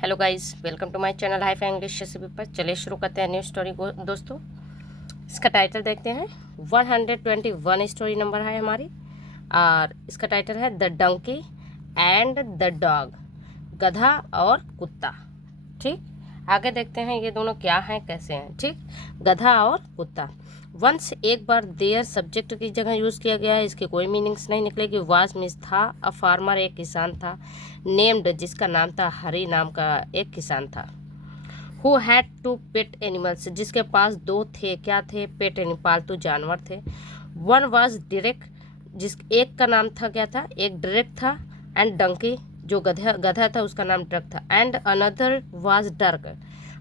Hello guys, welcome to my channel hi fi English recipe पर। चलिए शुरू करते हैं न्यू स्टोरी को दोस्तों। इसका टाइटल देखते हैं। 121 स्टोरी नंबर है हमारी और इसका टाइटल है the donkey and the dog, गधा और कुत्ता। ठीक, आगे देखते हैं ये दोनों क्या हैं, कैसे हैं। ठीक, गधा और कुत्ता। वंस, एक बार, देयर सब्जेक्ट की जगह यूज़ किया गया है, इसके कोई मीनिंग्स नहीं निकलेगी। वाज मिस था, अ फार्मर एक किसान था, नेम्ड जिसका नाम था, हरी नाम का एक किसान था। Who had two pet animals, जिसके पास दो थे, क्या थे, पेट पालतू जानवर थे। वन वाज डिरेक्ट, जिस एक का नाम था, क्या था, एक डिरेक्ट था। एंड डंकी, जो गधा गधा था उसका नाम ट्रक था। एंड अनदर वाज डर्क,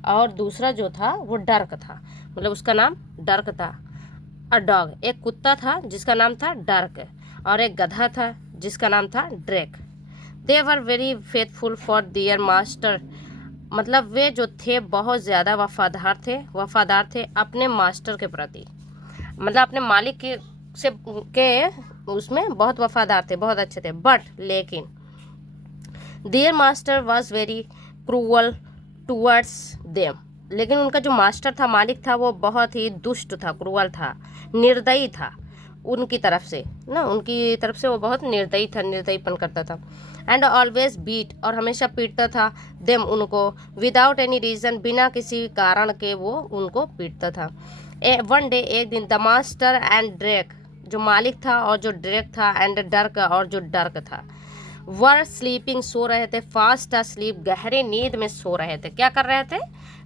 और दूसरा जो था वो डर्क था, मतलब उसका नाम डर्क था। अ डॉग, एक कुत्ता था जिसका नाम था डर्क, और एक गधा था जिसका नाम था Drake. They were very faithful for their master, मतलब वे जो थे बहुत ज़्यादा वफादार थे अपने मास्टर के प्रति, मतलब अपने मालिक के उसमें बहुत वफादार थे, बहुत अच्छे थे। बट लेकिन their master was very cruel towards them, लेकिन उनका जो मास्टर था, मालिक था, वो बहुत ही दुष्ट था, क्रूअल था, निर्दयी था उनकी तरफ से ना, उनकी तरफ से वो बहुत निर्दयी था, निर्दयीपन करता था। एंड ऑलवेज बीट, और हमेशा पीटता था, देम उनको, विदाउट एनी रीज़न, बिना किसी कारण के वो उनको पीटता था। वन डे, एक दिन, द मास्टर एंड ड्रेक, जो मालिक था और जो ड्रेक था, एंड डर्क, और जो डर्क था, वर स्लीपिंग, सो रहे थे, फास्ट स्लीप, गहरी नींद में सो रहे थे। क्या कर रहे थे?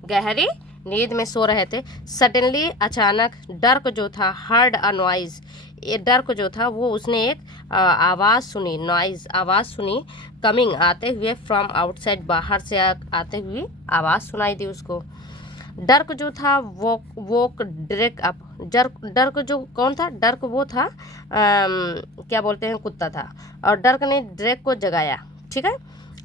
गहरी नींद में सो रहे थे। सडनली, अचानक, डर्क जो था, हर्ड अ नॉइज, ये डर्क जो था वो उसने एक आवाज़ सुनी, नॉइज, आवाज़ सुनी, कमिंग, आते हुए, फ्रॉम आउटसाइड, बाहर से आते हुए आवाज़ सुनाई दी उसको। डर्क जो था वो ड्रेक अप, डर्क जो कौन था? डर्क वो था, क्या बोलते हैं, कुत्ता था, और डर्क ने ड्रेक को जगाया। ठीक है।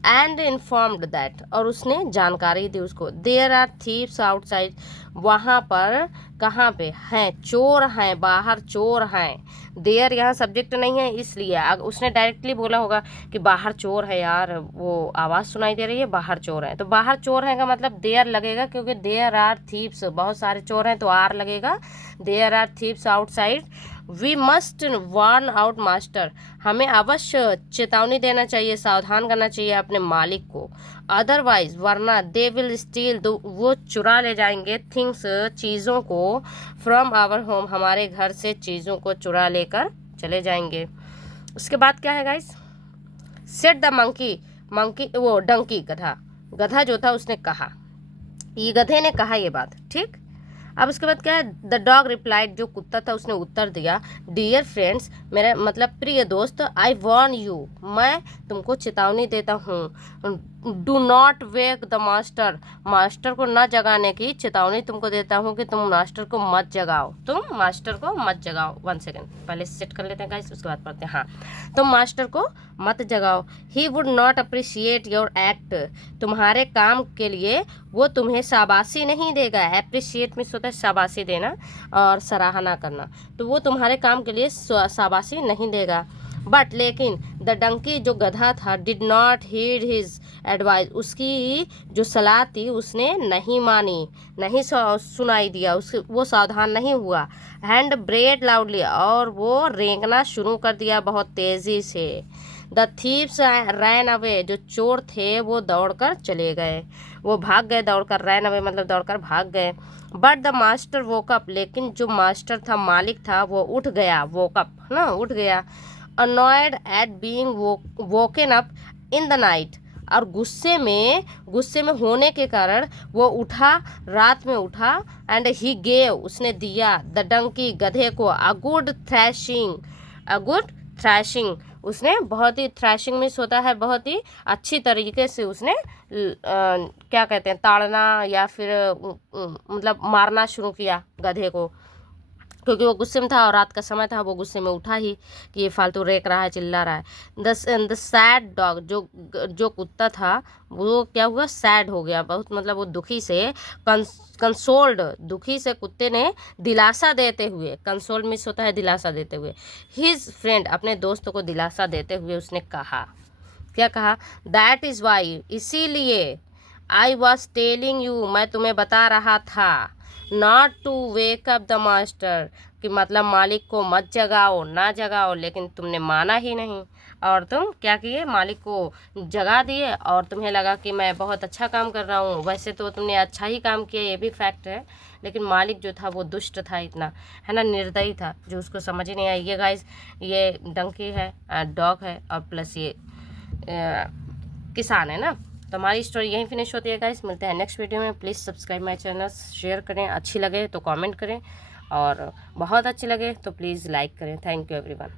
एंड इन्फॉर्म्ड दैट, और उसने जानकारी दी उसको, देयर आर थीव्स आउटसाइड, वहाँ पर, कहाँ पे हैं, चोर हैं, बाहर चोर हैं। देयर यहाँ सब्जेक्ट नहीं है, इसलिए उसने डायरेक्टली बोला होगा कि बाहर चोर है यार, वो आवाज़ सुनाई दे रही है, बाहर चोर है, तो बाहर चोर है का मतलब देयर लगेगा, क्योंकि देयर आर थीव्स, बहुत सारे चोर हैं, तो आर लगेगा। There are thieves outside, we must warn our master, हमें अवश्य चेतावनी देना चाहिए, सावधान करना चाहिए अपने मालिक को। अदरवाइज, वरना, दे विल स्टील, वो चुरा ले जाएंगे, थिंग्स, चीज़ों को, फ्रॉम आवर होम, हमारे घर से चीज़ों को चुरा लेकर चले जाएंगे। उसके बाद क्या है गाइस? सेट द मंकी, वो डंकी, गधा जो था उसने कहा, ये गधे ने कहा ये बात। ठीक, अब उसके बाद क्या है? द डॉग रिप्लाइड, जो कुत्ता था उसने उत्तर दिया, डियर फ्रेंड्स, मेरा मतलब प्रिय दोस्त, आई वार्न यू, मैं तुमको चेतावनी देता हूँ, do not wake the master, master को न जगाने की चेतावनी तुमको देता हूँ कि तुम मास्टर को मत जगाओ, तुम मास्टर को मत जगाओ। 1 सेकेंड पहले सेट कर लेते हैं गाइस, उसके बाद पढ़ते हैं। हाँ, तुम मास्टर को मत जगाओ। He would not appreciate your act, तुम्हारे काम के लिए वो तुम्हें शाबाशी नहीं देगा। अप्रिशिएट मीन्स होता है शाबाशी देना और सराहना करना, तो वो तुम्हारे काम के लिए शाबाशी नहीं देगा। बट लेकिन, द डंकी, जो गधा था, did not heed his advice, उसकी जो सलाह थी उसने नहीं मानी, नहीं सुनाई दिया, वो सावधान नहीं हुआ। हैंड ब्रेड लाउडली, और वो रेंगना शुरू कर दिया बहुत तेज़ी से। द थीव्स रैन अवे, जो चोर थे वो दौड़कर चले गए, वो भाग गए दौड़कर, रैन अवे मतलब दौड़कर भाग गए। बट द मास्टर वोकअप, लेकिन जो मास्टर था, मालिक था, वो उठ गया, वोकअप ना, उठ गया। Annoyed eight being woken up in the night, और गुस्से में होने के कारण वो उठा, रात में उठा। एंड ही गेव, उसने दिया, द डंकी, गधे को, अ गुड थ्रैशिंग, उसने बहुत ही, थ्रैशिंग मीन्स होता है बहुत ही अच्छी तरीके से उसने क्या कहते हैं, ताड़ना या फिर मतलब मारना शुरू किया गधे को, क्योंकि वो गुस्से में था और रात का समय था, वो गुस्से में उठा ही कि ये फालतू रेक रहा है, चिल्ला रहा है। द सैड डॉग, जो कुत्ता था वो क्या हुआ? सैड हो गया बहुत, मतलब वो दुखी से, कंसोल्ड, दुखी से कुत्ते ने दिलासा देते हुए, कंसोल्ड मीन्स होता है दिलासा देते हुए, हिज फ्रेंड, अपने दोस्त को दिलासा देते हुए उसने कहा, क्या कहा? दैट इज़ वाई, इसीलिए, आई वॉज टेलिंग यू, मैं तुम्हें बता रहा था, not to wake up the master, कि मतलब मालिक को मत जगाओ, ना जगाओ, लेकिन तुमने माना ही नहीं और तुम क्या किए, मालिक को जगा दिए और तुम्हें लगा कि मैं बहुत अच्छा काम कर रहा हूँ। वैसे तो तुमने अच्छा ही काम किया, ये भी फैक्ट है, लेकिन मालिक जो था वो दुष्ट था इतना, है ना, निर्दयी था, जो उसको समझ ही नहीं आई। ये गाइस, ये डंकी है, डॉग है, और प्लस ये किसान है ना। तो हमारी स्टोरी यहीं फिनिश होती है गाइस। मिलते हैं नेक्स्ट वीडियो में। Please subscribe my channel, share करें, अच्छी लगे तो कमेंट करें, और बहुत अच्छी लगे तो प्लीज़ लाइक करें। Thank you everyone.